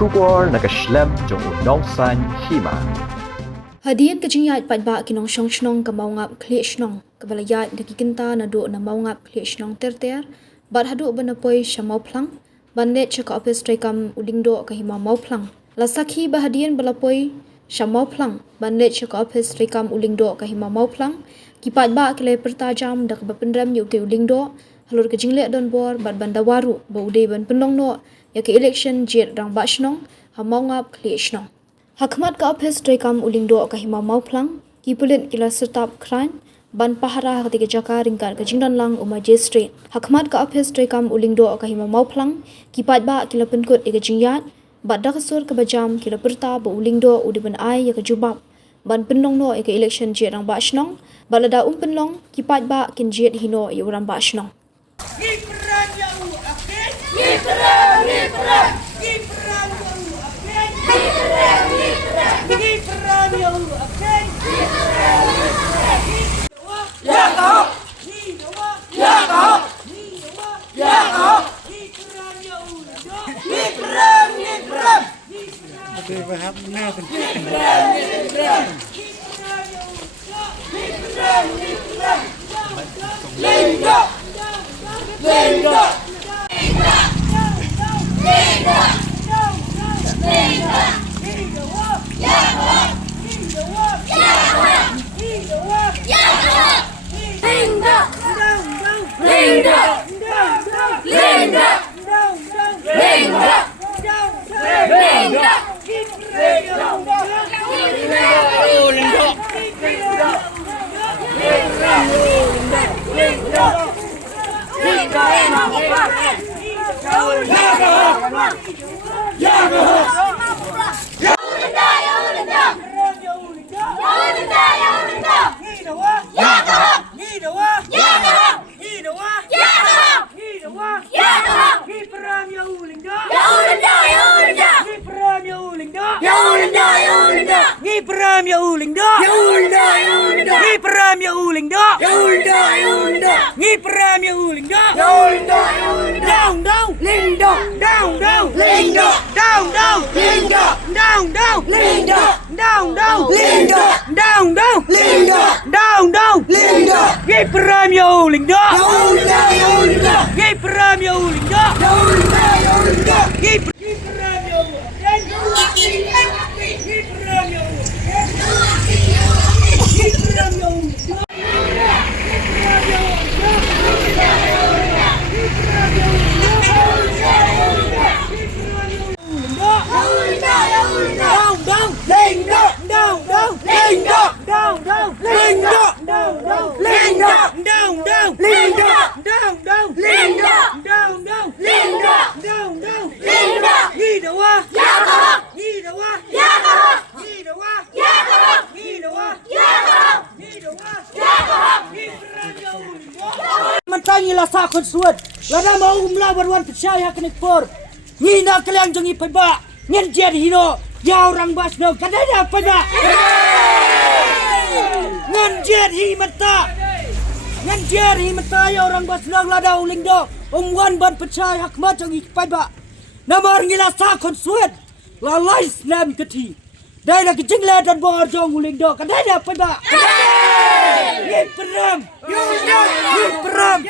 Shubor nakaslem jong unong san hima. Hadian kajingyat padba kinong shnong ka maungap kli shnong kabalayat nakikinta na do na maungap kli shnong terter bat hadu banapoy siya mauplang bandet siya ka office trekam udingdo ka hima mauplang lasakhi bahadian balapoy siya mauplang bandet siya ka office trekam ulingdo ka hima mauplang kipadba kile pertajam dak bapendram yu te ulingdo halur kajingle don bor bat bandawaru ba ude ban penongno ya ke election jet rang ba shnong ha maungap kli shnong Hakmat ka office trekam ulingdo ka hima mauplang kipulit kila sertap kran ban pahara ketika jaka ringkat ke jingdan lang magistrate Hakmat ka office trekam ulingdo ka hima mauplang kipat ba kila penkut ega jingyat bat dak sur ke bajam kila perta ba ulingdo udi ban ai ya ke jubab ban penong no ega election jet rang ba shnong balada penlong kipat ba kin jet hino ya urang ba shnong Gibran jauh akhir Gibran jauh akhir Ya kau Ya kau Ya kau Gibran Tapi faham benar tu. Linda Linda Mantangilah sakut suat lada mau melawan wan percaya kenik por ngina kalian jangi peba ngen jadi hino ya orang basno kadada peba ngen jadi mata ya orang basno lada ulingdo wan ban percaya hakmat jangi peba namar ngila sakut suat lalai snam keti dai lagi jingle dan bor jong ulingdo kadada peba Gibran